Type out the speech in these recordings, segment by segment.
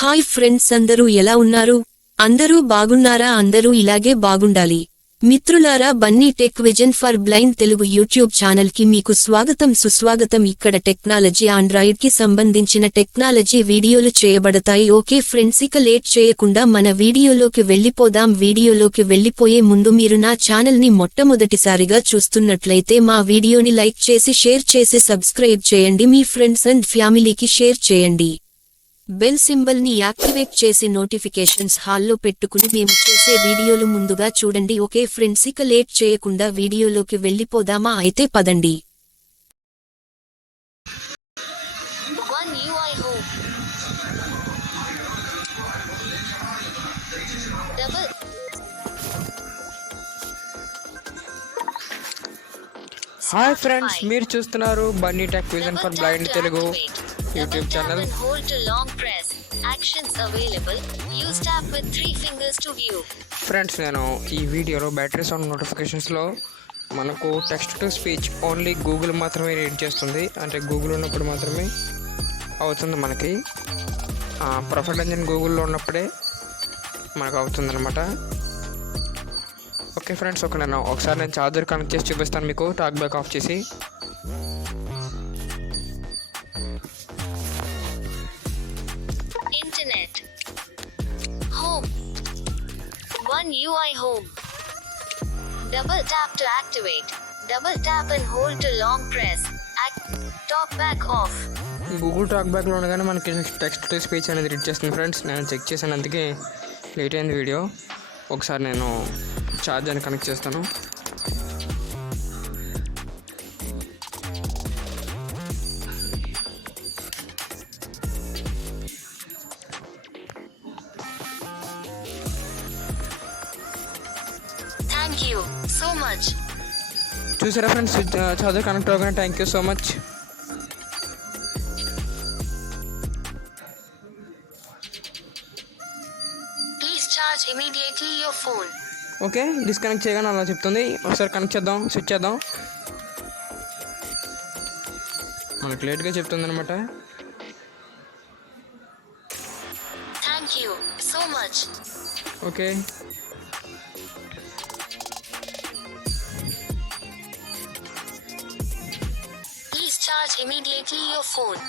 Hi friends, అందరూ ఎలా ఉన్నారు? అందరూ బాగున్నారా? అందరూ ఇలాగే బాగుండాలి. మిత్రులారా, Bunny tech vision for blind Telugu YouTube channel కి మీకు స్వాగతం సుస్వాగతం. ఇక్కడ టెక్నాలజీ, ఆండ్రాయిడ్ కి సంబంధించిన టెక్నాలజీ వీడియోలు చేయబడతాయి. ఓకే ఫ్రెండ్స్, ఇక లేట్ చేయకుండా మన వీడియోలోకి వెళ్ళిపోదాం. వీడియోలోకి వెళ్ళిపోయే ముందు మీరు నా ఛానల్ ని మొట్టమొదటిసారిగా చూస్తున్నట్లయితే మా వీడియోని లైక్ చేసి, షేర్ చేసి, సబ్స్క్రైబ్ చేయండి. మీ ఫ్రెండ్స్ అండ్ ఫ్యామిలీకి షేర్ చేయండి. బెల్ సింబల్ ని యాక్టివేట్ చేసి నోటిఫికేషన్స్ హాల్లో పెట్టుకుని మేము చేసే వీడియోలు ముందుగా చూడండి. ఓకే ఫ్రెండ్స్, ఇక లేట్ చేయకుండా వీడియోలోకి వెళ్ళిపోదామా? అయితే పదండి. హాయ్ ఫ్రెండ్స్, మీరు చూస్తున్నారు Bunny tech vision for blind Telugu YouTube channel. Friends, నేను ఈ వీడియోలో బ్యాటరీ సౌండ్ నోటిఫికేషన్స్లో మనకు text to speech only Google మాత్రమే రీడ్ చేస్తుంది. అంటే గూగుల్ ఉన్నప్పుడు మాత్రమే అవుతుంది మనకి. ప్రొఫైల్ ఇంజిన్ గూగుల్లో ఉన్నప్పుడే మనకు అవుతుంది అనమాట. ఓకే ఫ్రెండ్స్, ఒకసారి నేను చార్జర్ కనెక్ట్ చేసి చూపిస్తాను మీకు. టాక్ బ్యాక్ ఆఫ్ చేసి internet home One UI home. Double tap to activate. Double tap and hold to long press. Talk back off. Google talk బ్యాక్లో ఉండగానే మనకి టెక్స్ట్ టు స్పీచ్ అనేది రీడ్ చేస్తుంది ఫ్రెండ్స్. నేను చెక్ చేశాను, అందుకే లేట్ అయింది వీడియో. ఒకసారి నేను ఛార్జర్ని కనెక్ట్ చేస్తాను. Thank you so much. చూసారా ఫ్రెండ్స్, ఛార్జర్ కనెక్ట్ అవ్వగానే thank you so much. Please charge immediately your phone. Okay, disconnect చేయగానే అలా చెప్తుంది. ఒకసారి కనెక్ట్ చేద్దాం, స్విచ్ చేద్దాం. మనకు లేట్గా చెప్తుంది అనమాట. Thank you so much. Okay, Please charge immediately your phone.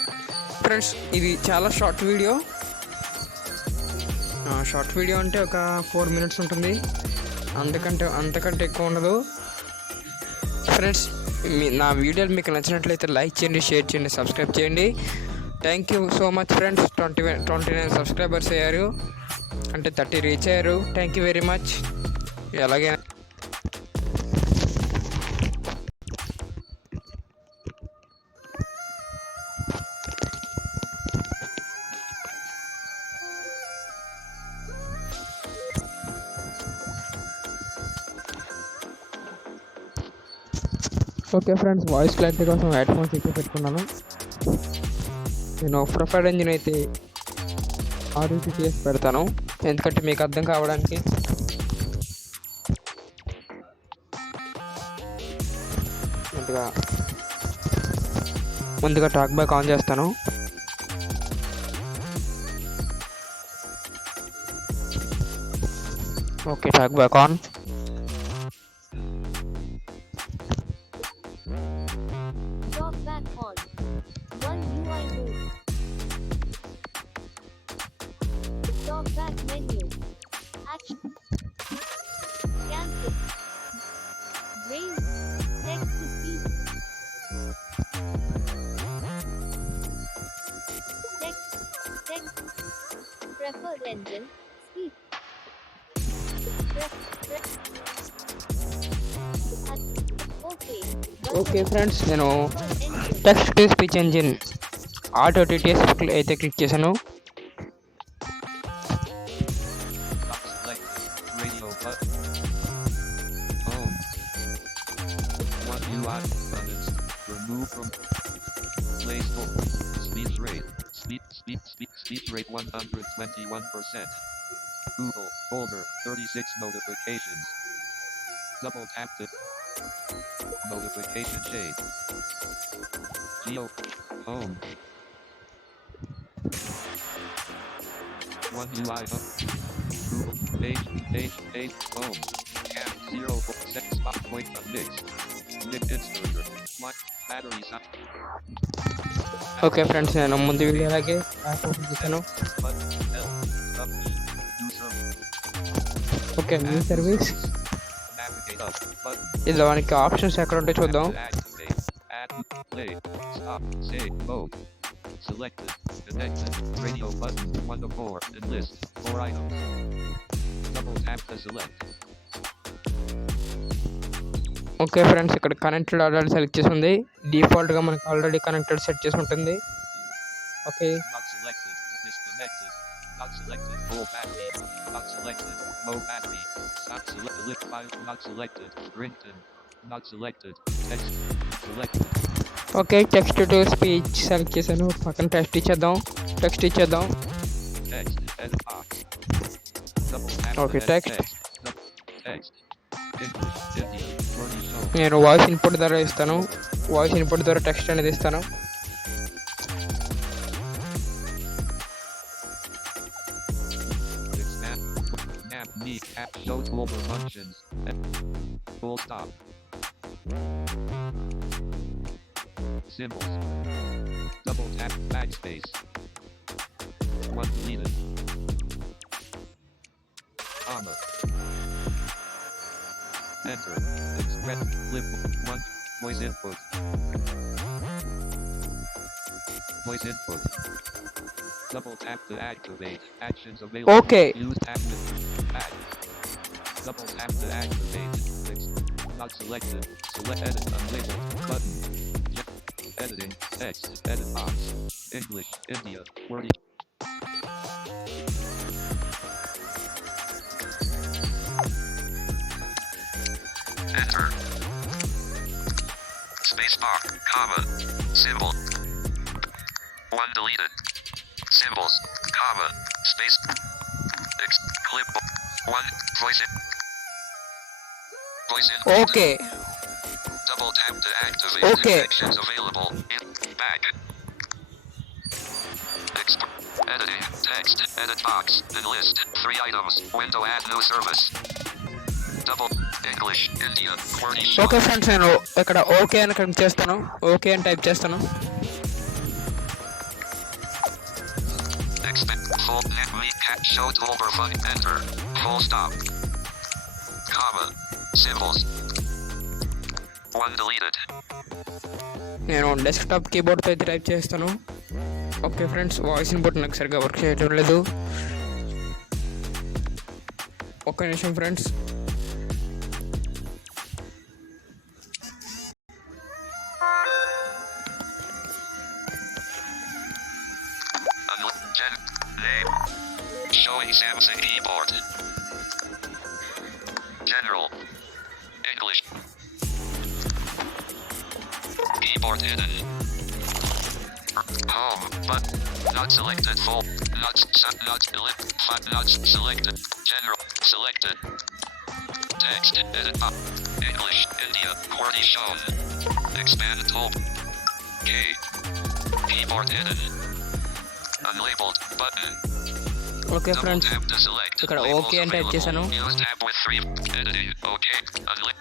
Friends, ఇది చాలా షార్ట్ వీడియో. షార్ట్ వీడియో అంటే ఒక 4 minutes ఉంటుంది, అంతకంటే ఎక్కువ ఉండదు. ఫ్రెండ్స్, నా వీడియోలు మీకు నచ్చినట్లయితే లైక్ చేయండి, షేర్ చేయండి, సబ్స్క్రైబ్ చేయండి. Thank you so much friends. 29 సబ్స్క్రైబర్స్ అయ్యారు, అంటే 30 రీచ్ అయ్యారు. Thank you very much. అలాగే ఓకే ఫ్రెండ్స్, వాయిస్ క్లారిటీ కోసం హెడ్ ఫోన్స్ ఇచ్చి పెట్టుకున్నాను. నేను ప్రొఫైల్ ఇంజిన్ అయితే RUCTS పెడతాను, ఎందుకంటే మీకు అర్థం కావడానికి. ముందుగా టాక్ బ్యాక్ ఆన్ చేస్తాను. Okay, talk back on. Talk back on. One UI home. Talk back menu. Action. Cancel. Brain. Text to speech. Text. Preferred engine. Speech. Okay. Okay friends, నేను text to speech engine RUCTS అయితే click చేశాను. Radio button. Home. One UI buttons. Remove from Play Store. Speech rate. Speech rate 121%. Google folder 36 notifications. Double tap to notification shade. Geo home. One UI up. Google page home. Cam 0 spot point of mix. Mix instructor. Like battery sound. Okay friends, నేను ముందు వీడియో అలాగే app open చేశాను. Button L. Up. New service. Okay, new service. Navigate up. Button. ఇందులో మనకి ఆప్షన్స్ ఎక్కడ ఉంటాయో చూద్దాం. Activate. Add. Play. Stop. Save. Mode. Selected. Connected. Radio button. 1 to 4. And list. 4 items. Double tap to select. Okay friends, ఇక్కడ connected already select చేసి ఉంది. డిఫాల్ట్గా మనకి ఆల్రెడీ కనెక్టెడ్ సెట్ చేసి ఉంటుంది. Okay, Not selected. Disconnected. Not selected. Full battery. Not selected. Low battery. Not selected. Lift file. Not selected. Rington. Not selected. Text. Selected. Okay, text to speech select చేశాను. పక్కన టెక్స్ట్ ఇచ్చేద్దాం. Text. Edit box. Double tap. to Okay, edit text. Double text. English. India. Word show. నేను voice input ద్వారా ఇస్తాను. Voice input ద్వారా టెక్స్ట్ అనేది ఇస్తాను. Expand. Nav. Need. App. Show global functions. Full stop. Symbols. Double tap. Backspace. One deleted. Comma. Enter. Express. Lip. 1. Voice input. Voice input. Double tap to activate. Actions available. Okay. Use tab with back. Double tap to activate. Not selected. Select edit unlabeled button. Editing. Text. Edit box. English. India. Word. Enter. Spacebar, comma, symbol. 1 deleted. Symbols, comma, space. Clip. 1 voice in. Voice in. Okay, Double tap to activate. Okay. Actions available. In back. Editing. Text. Edit box. And list. 3 items. Window add new service. Double. English. India. Word show. Okay friends, నేను ఇక్కడ ఓకే అని క్లిక్ చేస్తాను. ఓకే అని టైప్ చేస్తాను. Expect full net recap show toolbar fun enter full stop comma symbols 1 deleted నేను డెస్క్టాప్ కీబోర్డ్తో అయితే టైప్ చేస్తాను. ఓకే ఫ్రెండ్స్, వాయిస్ ఇన్పుట్ నాకు సరిగ్గా వర్క్ చేయడం లేదు. ఒక్క నిమిషం friends. name showing Samsung keyboard general English keyboard hidden home but not selected full not selected general selected text edit up English India QWERTY shown expand tool K keyboard hidden unlabeled button okay double friends, tap to select ఇక్కడ labels okay అని type available. చేశాను. Use tab with 3 editing okay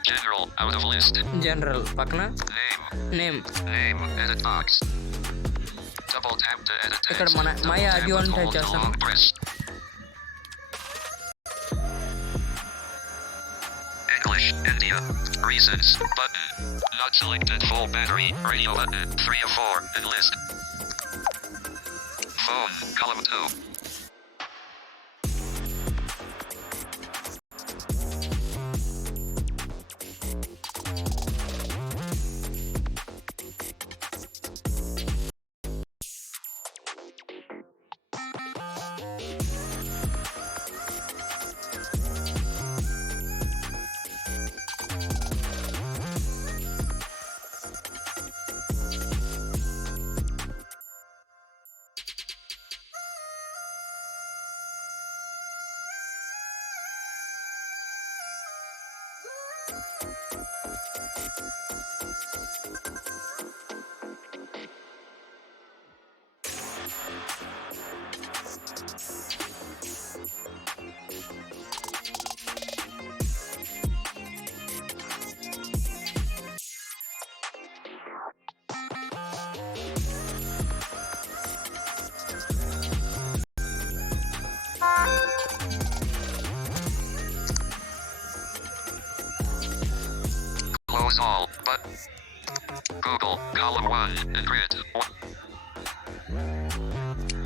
general out of list general పక్కన name name. name edit box double tap to edit text ఇక్కడ మన my Double audio tap అని and type hold to చేస్తాను. long press English India reasons button not selected full battery radio button 3 of 4 and list phone column 2 but Google, column 1, and grid.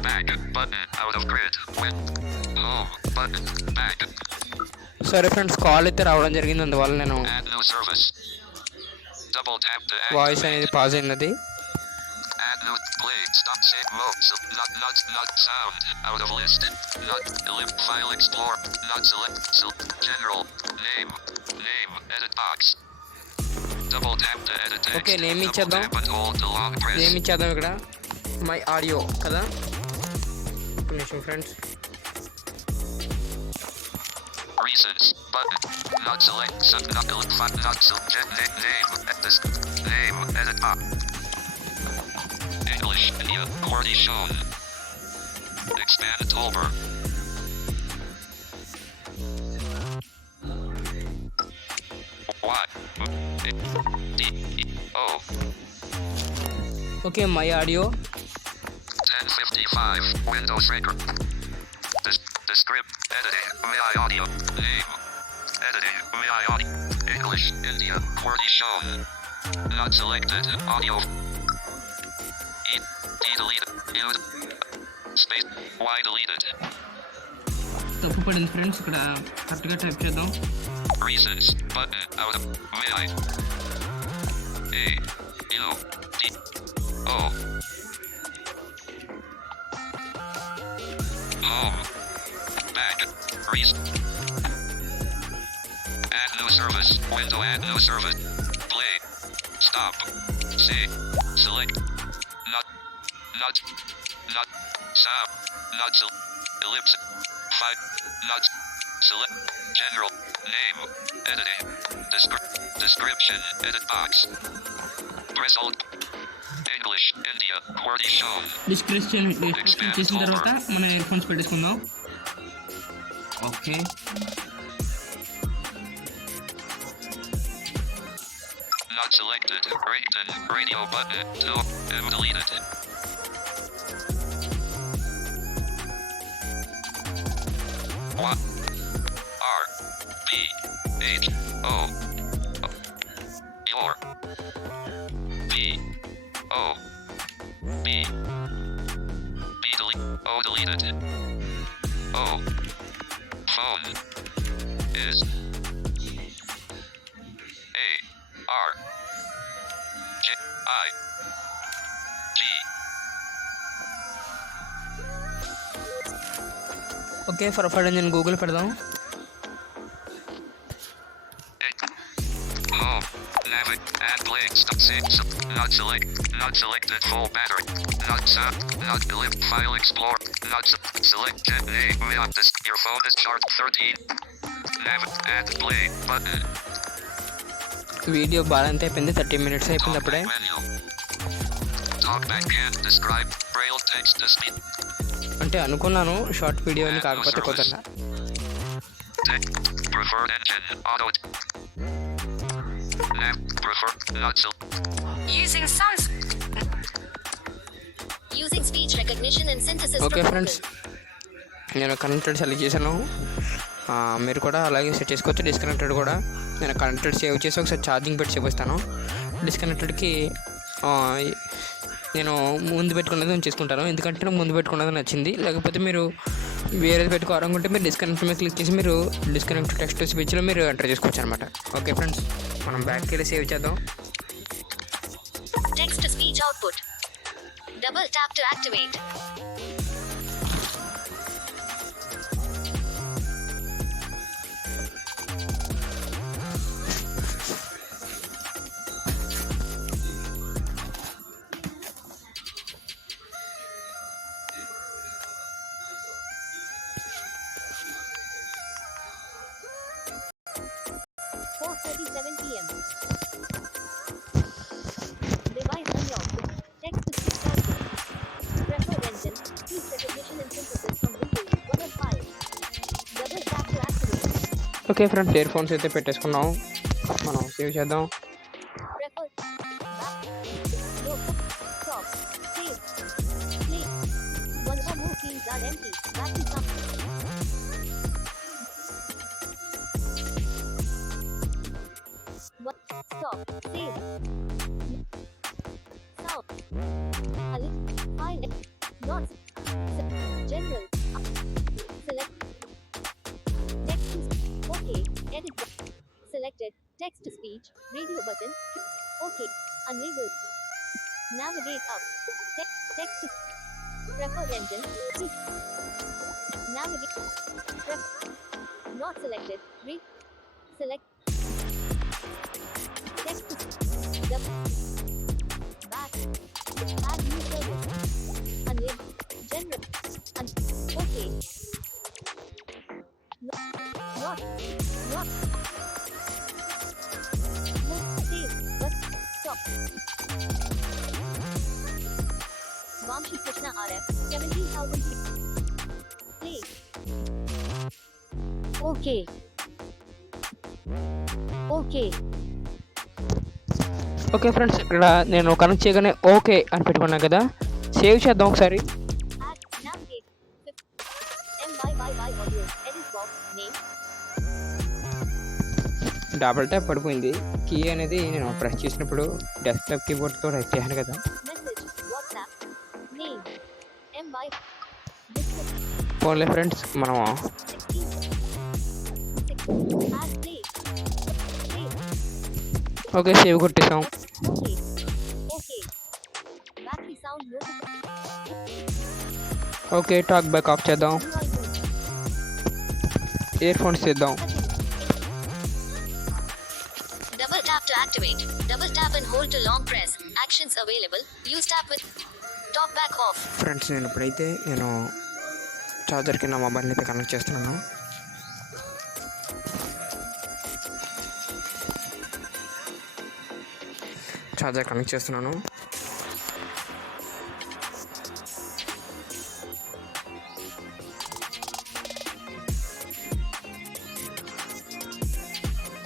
Back button, out of grid. Home button, back. సరే friends, call అయితే రావడం జరిగింది, అందువల్ల నేను Add new service. Double tap to add. Voice అనేది పాజ్ అయినది. Add new play. Stop save mode. So not sound. Out of list. Not elip file explore. Not select. General. Name. Edit box. Double tap to edit text. Okay, name ఇచ్చేద్దాం. Double tap and hold to long press. Name ఇచ్చేద్దాం ఇక్కడ. My audio కదా. ఒక నిమిషం friends. Reasons. Button. Not select. Not elip file. Not select. Name. This. Name. Edit box. English, India, already shown. Expand toolbar. Y, D, E, O. Okay, my audio. 1055, Windows Record. The script, editing, my audio, name, editing, my audio. English, India, already shown. Not selected, audio. E deleted. Mute. Space. Y deleted. తప్పు పడింది ఫ్రెండ్స్, ఇక్కడ కరెక్ట్గా టైప్ చేద్దాం. Reasons. Button. Out of. I. A. U. D. O. Home. Back. Reason. Add new service. Window. Add new service. Play. Stop. Say. Select. Not sound, not ellipse, 5, not select, general, name, editing, description, edit box, press alt, English, India, already shown. Description చేసిన తర్వాత మన ear phones పెట్టేసుకుందాం. Okay, Not selected, radio button, 2, deleted. Y, R, B, H, O, your, B, O, B, deleted, O, phone, is, A, R, J, I, G. Okay, ఫటాఫట్ నేను గూగుల్ పెడదాం. Home, add links, not selected full battery, not sound, not elip file explorer, not selected name, your phone is charged 13, add play button. Video బాగా అంతే అయిపోయింది, 30 minutes అయిపోయింది అప్పుడే. Talkback can't describe braille text to speed. అంటే అనుకున్నాను short video అని, కాకపోతే కుదరలా. Preferred engine auto. Not Using speech recognition and synthesis. Okay from friends, నేను కనెక్టెడ్ సెలెక్ట్ చేశాను. మీరు కూడా అలాగే సెట్ చేసుకోవచ్చు. డిస్కనెక్టెడ్ కూడా నేను కనెక్టెడ్ సేవ్ చేసి ఒకసారి ఛార్జింగ్ పెట్టి చూపిస్తాను. డిస్కనెక్టెడ్కి నేను ముందు పెట్టుకున్నది నేను చేసుకుంటాను, ఎందుకంటే నాకు ముందు పెట్టుకున్నది నచ్చింది. లేకపోతే మీరు వేరేది పెట్టుకోవాలనుకుంటే మీరు డిస్కనెక్ట్ మీద క్లిక్ చేసి మీరు డిస్కనెక్ట్ టెక్స్ట్ స్పీచ్లో మీరు ఎంటర్ చేసుకోవచ్చు అనమాట. ఓకే ఫ్రెండ్స్, మనం బ్యాక్కి వెళ్ళి సేవ్ చేద్దాం. Text to speech output. Double tap to activate. PM. Device unlocked. Text to speech output. Preferred engine. Speech recognition and synthesis from Windows 1 of 5. Double tap to activate. Okay friends, ear phones అయితే పెట్టేసుకున్నాం. మనం సేవ్ చేద్దాం. Preferred. Back. Look. Stop. Save. Play. One or more fields are empty. Back to some. Stop. Save. Text to speech, radio button. Okay. Unable. Navigate up. Text to preferred engine. Navigate. Not selected. Select. Text to back. Add new service. Unable. General. Okay. Not. Save. But stop. Vamshi Krishna RF 17,000. Play. Okay. Okay friends, ఇక్కడ నేను కనెక్ట్ చేయగానే ఓకే అని పెట్టుకున్నాను కదా, సేవ్ చేద్దాం ఒకసారి. Add navigate. MYYY audio. Edit box. Name. Double tap పడిపోయింది. కీ అనేది నేను ప్రెస్ చేసినప్పుడు డెస్క్టాప్ కీబోర్డ్తో టైప్ చేశాను కదా. Message. WhatsApp. Name. MY. ఫోన్లే ఫ్రెండ్స్, మనం 16. Add play. ఓకే సేవ్ కొట్టేసాం. Okay. Battery sound okay talk back off చేద్దాం. ఇయర్ ఫోన్స్ చేద్దాం. Double tap to activate. Double tap and hold to long press. Actions available. Use tap with talk back off. Friends, నేను ఇప్పుడైతే ఛార్జర్కి నా మొబైల్ని అయితే కనెక్ట్ చేస్తున్నాను. ఛార్జర్ కనెక్ట్ చేస్తున్నాను.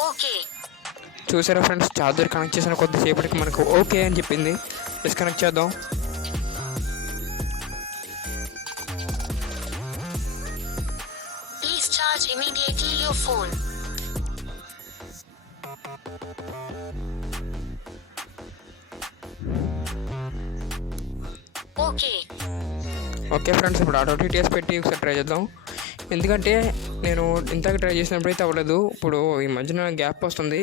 Okay. చూసారా ఫ్రెండ్స్, ఛార్జర్ కనెక్ట్ చేసిన కొద్దిసేపటికి మనకు ఓకే అని చెప్పింది. డిస్కనెక్ట్ చేద్దాం. Please charge immediately your phone. Okay. Okay friends, ఇప్పుడు ఆటో టీటీఎస్ పెట్టి ఒకసారి ట్రై చేద్దాం. ఎందుకంటే నేను ఇంతకు ట్రై చేసినప్పుడు అయితే అవ్వలేదు. ఇప్పుడు ఈ మధ్యన గ్యాప్ వస్తుంది,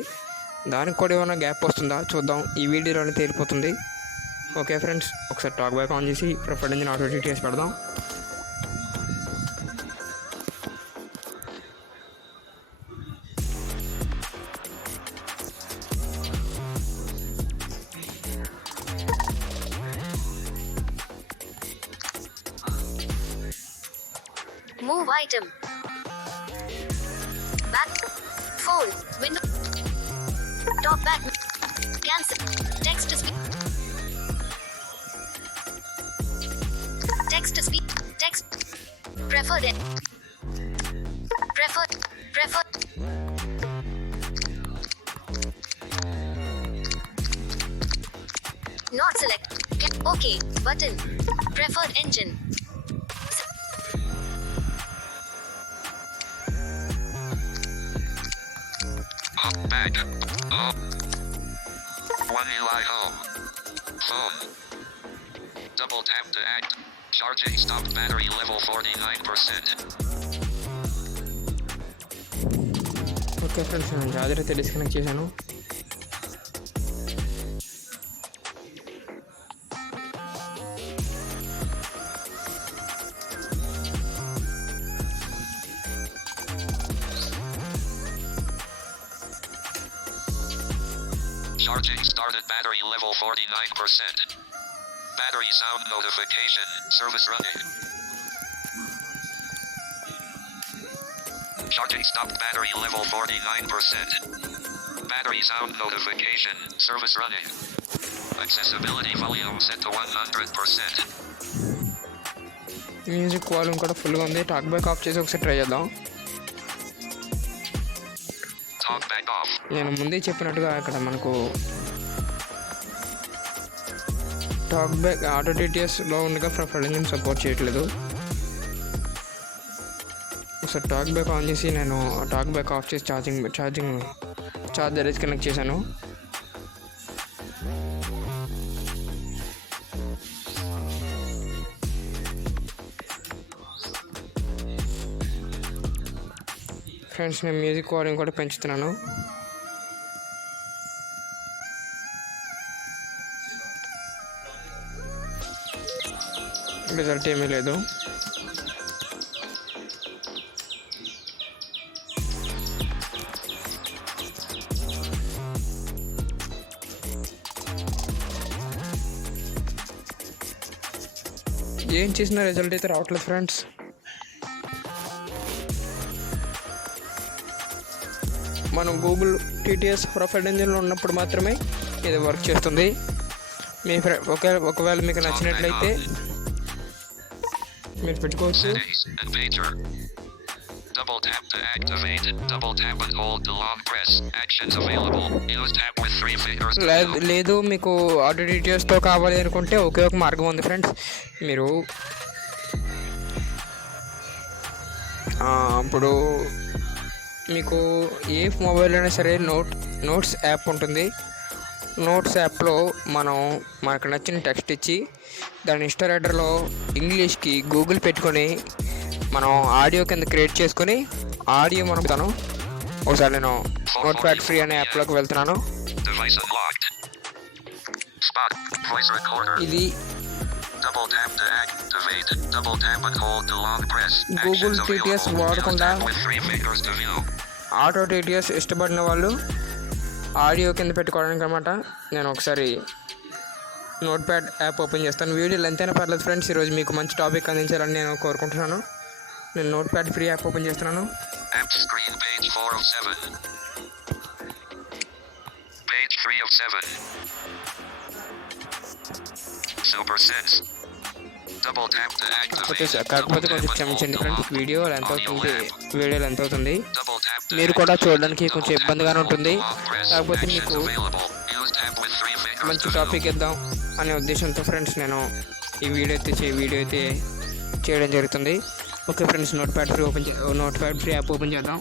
దానికి కూడా ఏమైనా గ్యాప్ వస్తుందా చూద్దాం. ఈ వీడియోలోనే తేలిపోతుంది. ఓకే ఫ్రెండ్స్, ఒకసారి టాక్ బ్యాక్ ఆన్ చేసి ప్రిఫర్డ్ ఇంజిన్ ఆటో టీటీఎస్ పెడదాం. Move item. Back. Phone. Window. Talk back. Cancel. Text to speak. Text to speak. Text. Preferred. Preferred. Not select. Okay. Button. Preferred engine. Back. Oh. One UI home. Phone. Double tap to act. Charging stopped. Battery level 49%. Okay friends, నేను ఛార్జర్ అయితే డిస్కనెక్ట్ చేశాను. Charging started. Battery level 49%. Battery sound notification. Service running. Charging stopped. Battery level 49%. Battery sound notification. Service running. Accessibility volume set to 100%. Music volume కూడా ఫుల్గా ఉంది. Talk back of చేసి ఒకసారి ట్రై చేద్దాం. Talk back off. నేను ముందే చెప్పినట్టుగా ఇక్కడ మనకు టాక్ బ్యాక్ ఆటో టీటీఎస్లో ఉండగా ప్రిఫర్డ్ ఇంజిన్ సపోర్ట్ చేయట్లేదు. ఒకసారి టాక్ బ్యాక్ ఆన్ చేసి నేను టాక్ బ్యాక్ ఆఫ్ చేసి ఛార్జర్ కనెక్ట్ చేశాను. ఫ్రెండ్స్, నేను మ్యూజిక్ వాల్యూమ్ కూడా పెంచుతున్నాను. రిజల్ట్ ఏమీ లేదు. ఏం చేసిన రిజల్ట్ అయితే రావట్లేదు ఫ్రెండ్స్. మనం గూగుల్ టీటీఎస్ ప్రొఫైల్ ఇంజిన్లో ఉన్నప్పుడు మాత్రమే ఇది వర్క్ చేస్తుంది. మీ ఒకవేళ మీకు నచ్చినట్లయితే మీరు పెట్టుకోవచ్చు. Settings and pager. Double tap to activate. Double tap and hold to long press. Actions available. Use tab with 3 fingers. to view. లేదు మీకు ఆడియో డీటెయిల్స్తో కావాలి అనుకుంటే ఒకే ఒక మార్గం ఉంది ఫ్రెండ్స్. మీరు ఇప్పుడు మీకు ఏ మొబైల్ అయినా సరే నోట్స్ యాప్ ఉంటుంది. నోట్స్ యాప్లో మనకు నచ్చిన టెక్స్ట్ ఇచ్చి దాని ఇన్స్టాలేటర్లో ఇంగ్లీష్కి గూగుల్ పెట్టుకొని మనం ఆడియో కింద క్రియేట్ చేసుకొని ఆడియో మనం ఒకసారి నేను నోట్ ప్యాడ్ ఫ్రీ అనే యాప్లోకి వెళ్తున్నాను. Device unlocked. Spot. Voice recorder. ఇది Double tap to activate. Double tap and hold to long press. Google Actions TTS available. వాడకుండా Use tab with 3 fingers to view. Auto TTS ఇష్టపడిన వాళ్ళు ఆడియో కింద పెట్టుకోవడానికి అనమాట. నేను ఒకసారి నోట్ ప్యాడ్ యాప్ ఓపెన్ చేస్తాను. వీడియోలు ఎంతైనా పర్లేదు ఫ్రెండ్స్, ఈరోజు మీకు మంచి టాపిక్ అందించాలని నేను కోరుకుంటున్నాను. నేను note pad free app open చేస్తున్నాను. App screen page 4 of 7. Page 3 of 7. Super Sense. Double tap to activate. వచ్చేసా. కాకపోతే కొంచెం క్షమించండి ఫ్రెండ్స్, వీడియోలు ఎంత అవుతుంది. Double tap to మీరు కూడా చూడడానికి కొంచెం ఇబ్బందిగానే ఉంటుంది. long press. కాకపోతే Actions మీకు available. Use tab with 3 fingers మంచి to view. టాపిక్ ఇద్దాం అనే ఉద్దేశంతో ఫ్రెండ్స్ నేను ఈ వీడియో అయితే చేయడం జరుగుతుంది. Okay friends, note pad free app open చేద్దాం.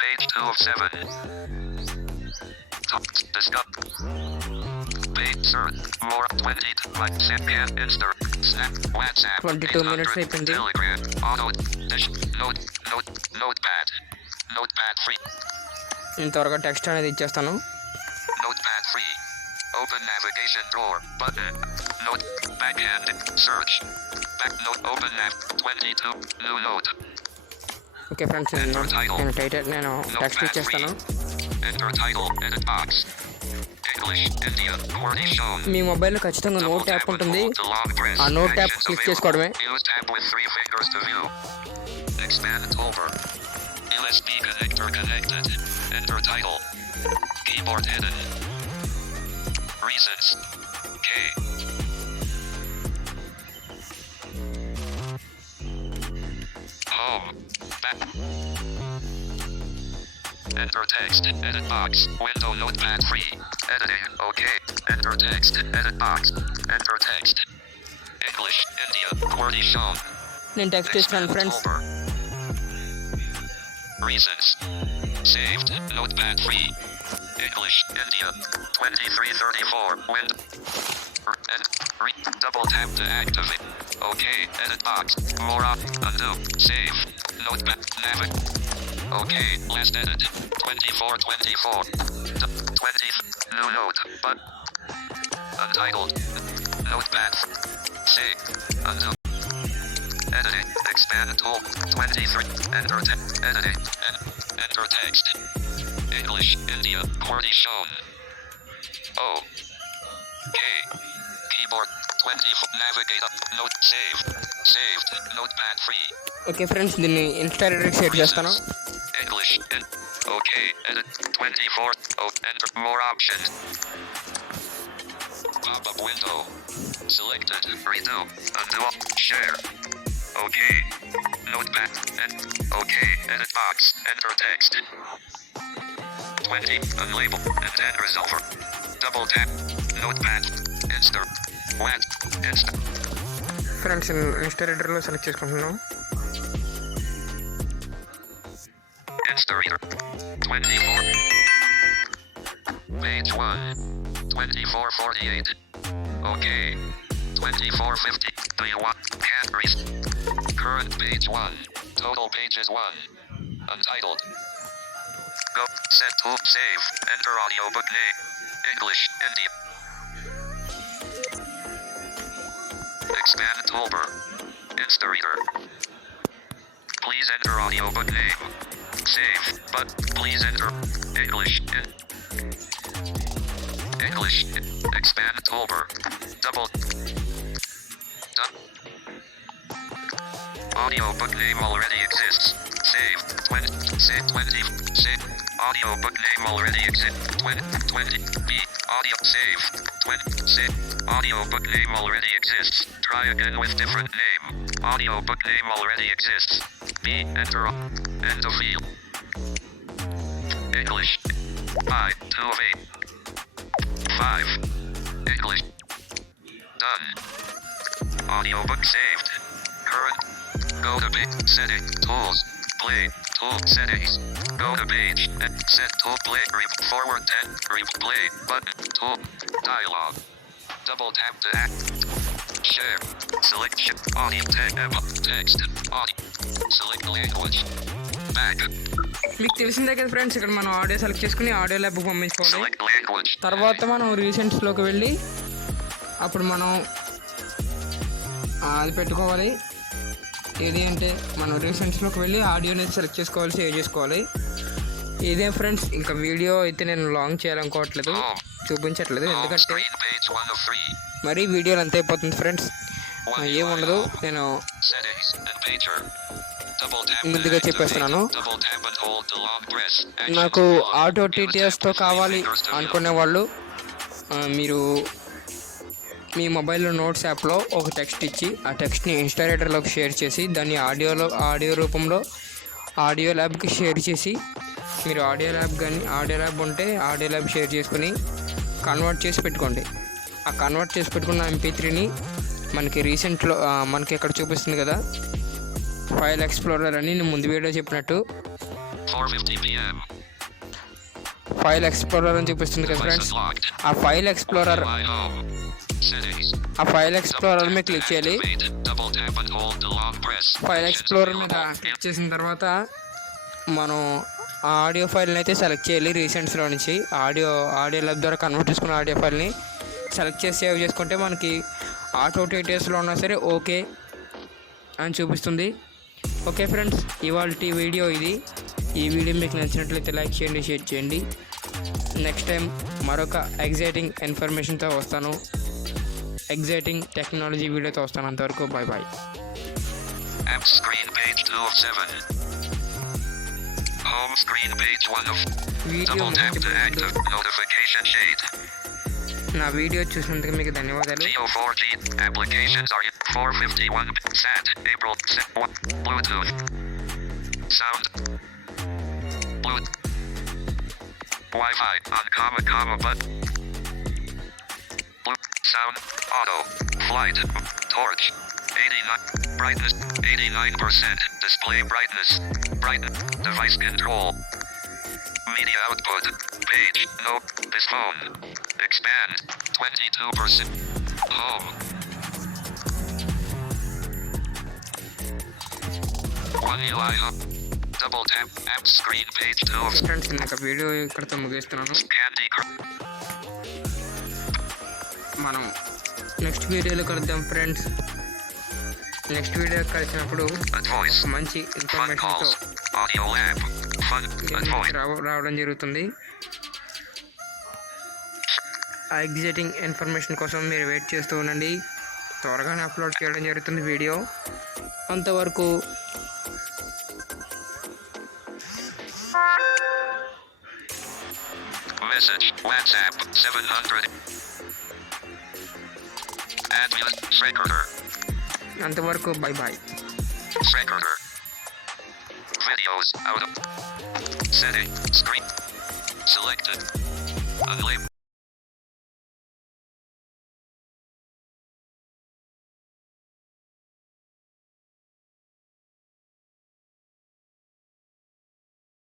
Page 2 of 7. Discuss. Page search. More 20. Like Zencan, Insta, Snap, WhatsApp. 22 minutes అయిపోయింది. Telegram. Auto. Dash. Notepad. Notepad free. నేను త్వరగా టెక్స్ట్ అనేది ఇచ్చేస్తాను. Notepad free. Open navigation drawer. Button. Note. Backhand. Search. Back note. Open nav. 22. New note. Okay friends, నేను టెక్స్ట్ ఇచ్చేస్తాను. Enter title. Edit box. English. India. Already shown. మీ మొబైల్లో ఖచ్చితంగా note app ఉంటుంది. ఆ నోట్ యాప్ క్లిక్ చేసుకోవడమే. Use tab with 3 fingers to view. Expand toolbar. USB connector connected. Enter title. Keyboard hidden. Reasons. K. Home. Back. Enter text. Edit box. Window notepad free. Editing. OK. Enter text. Edit box. Enter text. English. India. Already shown. నేను టెక్స్ట్ ఇస్తాను friends. Reasons. Saved. Notepad free. English. India. 2334. Wind. Double tap to activate. OK. Edit box. More up. Undo. Save. Notepad. OK. Last edit. 2424. 20. New note. But. Untitled. Notepad. Save. Undo. Editing. Expand tool. 23. Enter editing. Enter text. English. India. Already shown. O. K. Keyboard. 24. Navigate up. Note. Saved. Saved. Notepad free. Okay friends, దీన్ని ఇన్స్టాలేటర్కి షేర్ చేస్తాను. English. OK. Edit. 24. Oh. Enter. More options. Pop-up window. Selected. Redo. Undo. Share. OK. Notepad. OK. Edit box. Enter text. 20. Unlabeled. And then resolver. Double tap. Notepad. Insert. Wet. Insert. Friends, ఇన్స్టాలేటర్లో select చేసుకుంటున్నాను. Installer. 24. Page 1. 2448. OK. 2450. Do you want categories? Current page 1. Total pages 1. Untitled. Go. Set to save. Enter audiobook name. English. India. Expand toolbar. Instareader. Please enter audiobook name. Save, but please enter English. English. Expand toolbar. Double. Done. Audiobook name already exists. Save. 20. Save 20. Save. Audiobook name already exists. 20. B. Audio. Save. 20. Save. Audiobook name already exists. Try again with different name. Audiobook name already exists. B. Enter. End of field. English. 5. 2 of 8. 5. English. Done. Audiobook saved. Current. Go to page. Setting. Tools. Play. Tool. Settings. Go to page. And set tool play. Forward 10. Replay. Button. Tool. Dialogue. Double tap to act. Share. Selection. Audio. Text. Audio. Select language. Back. మీకు తెలిసిందే కదా ఫ్రెండ్స్, ఇక్కడ మనం audio select చేసుకుని audio lab పంపించుకోవాలి. Select language. తర్వాత మనం రీసెంట్స్లోకి వెళ్ళి అప్పుడు మనం అది పెట్టుకోవాలి. ఏది అంటే మనం రీసెంట్స్లోకి వెళ్ళి ఆడియోని సెలెక్ట్ చేసుకోవాలి, సేవ్ చేసుకోవాలి. ఇదే ఫ్రెండ్స్, ఇంకా వీడియో అయితే నేను లాంగ్ చేయాలనుకోవట్లేదు, చూపించట్లేదు, Home ఎందుకంటే screen page 1 of 3. మరీ వీడియోలు అంత అయిపోతుంది ఫ్రెండ్స్. ఏముండదు, నేను Settings and pager. Double tap. ముందుగా చెప్పేస్తున్నాను. Double tap and hold the long press. నాకు ఆటో టీటీఎస్తో కావాలి అనుకునే వాళ్ళు మీరు మీ మొబైల్లో నోట్స్ యాప్లో ఒక టెక్స్ట్ ఇచ్చి ఆ టెక్స్ట్ని ఇన్స్టాలేటర్లోకి షేర్ చేసి దాన్ని ఆడియో రూపంలో ఆడియో ల్యాబ్కి షేర్ చేసి, మీరు ఆడియో ల్యాబ్ ఉంటే ఆడియో ల్యాబ్ షేర్ చేసుకుని కన్వర్ట్ చేసి పెట్టుకోండి. ఆ కన్వర్ట్ చేసి పెట్టుకున్న MP3ని మనకి రీసెంట్లో మనకి ఇక్కడ చూపిస్తుంది కదా ఫైల్ ఎక్స్ప్లోరర్ అని, నేను ముందు వీడియో చెప్పినట్టు 4:50 p.m. ఫైల్ ఎక్స్ప్లోరర్ అని చూపిస్తుంది కదా ఫ్రెండ్స్. ఆ file explorer My home. Settings. మీద క్లిక్ చేయాలి. Double tap and hold the long press. File explorer మీద క్లిక్ చేసిన తర్వాత మనం ఆ ఆడియో ఫైల్ని అయితే సెలెక్ట్ చేయాలి. రీసెంట్స్లో నుంచి ఆడియో ల్యాబ్ ద్వారా కన్వర్ట్ చేసుకున్న ఆడియో ఫైల్ని సెలెక్ట్ చేసి సేవ్ చేసుకుంటే మనకి ఆటో టీటీఎస్లో ఉన్నా సరే ఓకే అని చూపిస్తుంది. ఓకే ఫ్రెండ్స్, ఇవాళ వీడియో ఇది. ఈ వీడియో మీకు నచ్చినట్లయితే లైక్ చేయండి, షేర్ చేయండి. నెక్స్ట్ టైం మరొక ఎగ్జైటింగ్ ఇన్ఫర్మేషన్తో వస్తాను, ఎగ్జైటింగ్ టెక్నాలజీ వీడియోతో వస్తాను. అంతవరకు bye bye. App screen page 2 of 7. Home screen page 1 of. Video Double tap to active notification shade. నా వీడియో చూసినందుకు మీకు ధన్యవాదాలు. Geo4G applications are 451. SAT April 1. Bluetooth. Sound. Bluetooth. Wi-Fi on comma but. Sound. Auto. Flight. Torch. 89. Brightness. 89%. Display brightness. Device control. Media output. Page. No. This phone. Expand. 22%. Home. One UI. Double tap. App screen page 2 of. Friends, నాకు వీడియో ఇక్కడితో ముగిస్తున్నాను. Candy Crush. మనం నెక్స్ట్ వీడియోలో కలుద్దాం friends. Next video కలిసినప్పుడు Advoice. మంచి Fun ఇన్ఫర్మేషన్తో calls. Audio lab. Fun. Advoice. రావడం జరుగుతుంది. ఆ ఎగ్జైటింగ్ ఇన్ఫర్మేషన్ కోసం మీరు వెయిట్ చేస్తూ ఉండండి. త్వరగానే అప్లోడ్ చేయడం జరుగుతుంది వీడియో. అంతవరకు Message. WhatsApp. 700. Admin. Recorder. అంతవరకు bye bye. Recorder. Videos out of setting screen selected. Unlabeled.